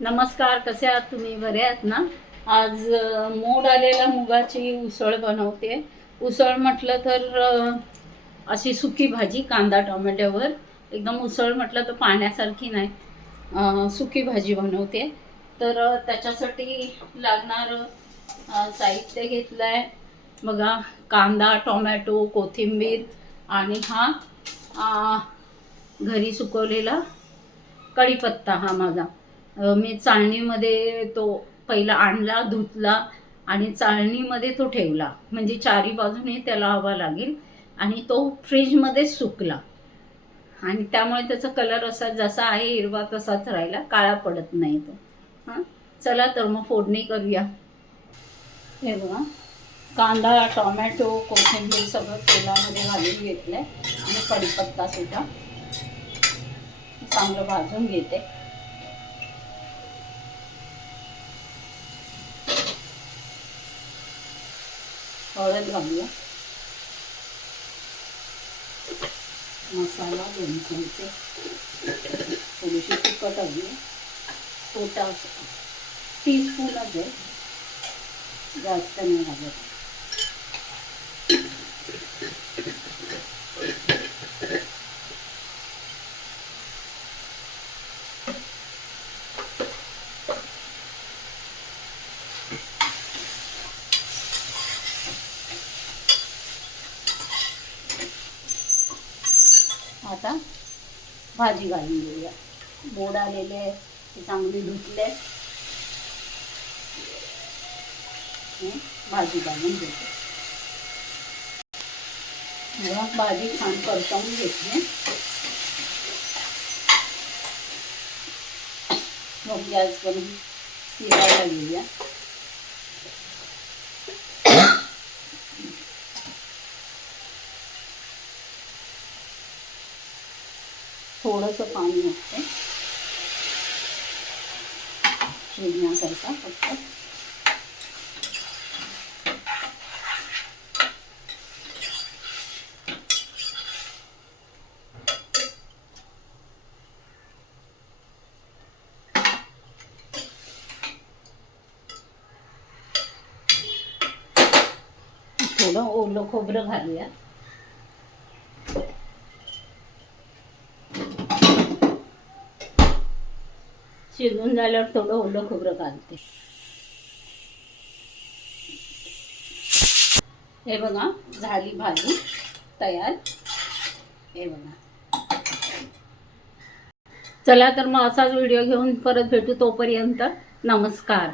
नमस्कार, कसे आहात तुम्ही? बरे आहात ना? आज मोड आलेल्या मुगाची उसळ बनवते. उसळ म्हटलं तर अशी सुकी भाजी कांदा टोमॅटोवर. एकदम उसळ म्हटलं तर पाण्यासारखी नाही, सुकी भाजी बनवते. तर त्याच्यासाठी लागणारं साहित्य घेतलं आहे बघा. कांदा, टोमॅटो, कोथिंबीर आणि हा अ, घरी सुकवलेला कढीपत्ता हा माझा. मी चाळणीमध्ये तो पहिला आणला, धुतला आणि चाळणीमध्ये तो ठेवला. म्हणजे चारी बाजूने त्याला हवा लागेल आणि तो फ्रीजमध्येच सुकला आणि त्यामुळे त्याचा कलर असा जसा आहे हिरवा तसाच राहिला, काळा पडत नाही तो. हां, चला तर मग फोडणी करूया. हे बघा, कांदा, टोमॅटो, कोथिंबीर सगळं तेलामध्ये घालून घेतलं आणि कढीपत्तासुद्धा चांगलं भाजून घेते. हळद घालूया. मसाला 2 चमचे. थोडीशी तिखट हवी आहे. छोटा टीस्पूनच आहे, जास्त नाही घालत. आता भाजी घालून घेऊया. मोड आलेले ते चांगले धुतले. भाजी घालून घेते. भाजी छान परतवून घेतली. मग गॅस करून शिजायला घेऊया. थोडंसं पाणी असतं शिजण्याकरता फक्त. थोडं ओलं खोबरं घालूया. शिजून झाल्यावर थोडं ओलं खोबरं घालते. हे बघा, झाली भाजी तयार. हे बघा. चला तर मग असाच व्हिडिओ घेऊन परत भेटू. तोपर्यंत नमस्कार.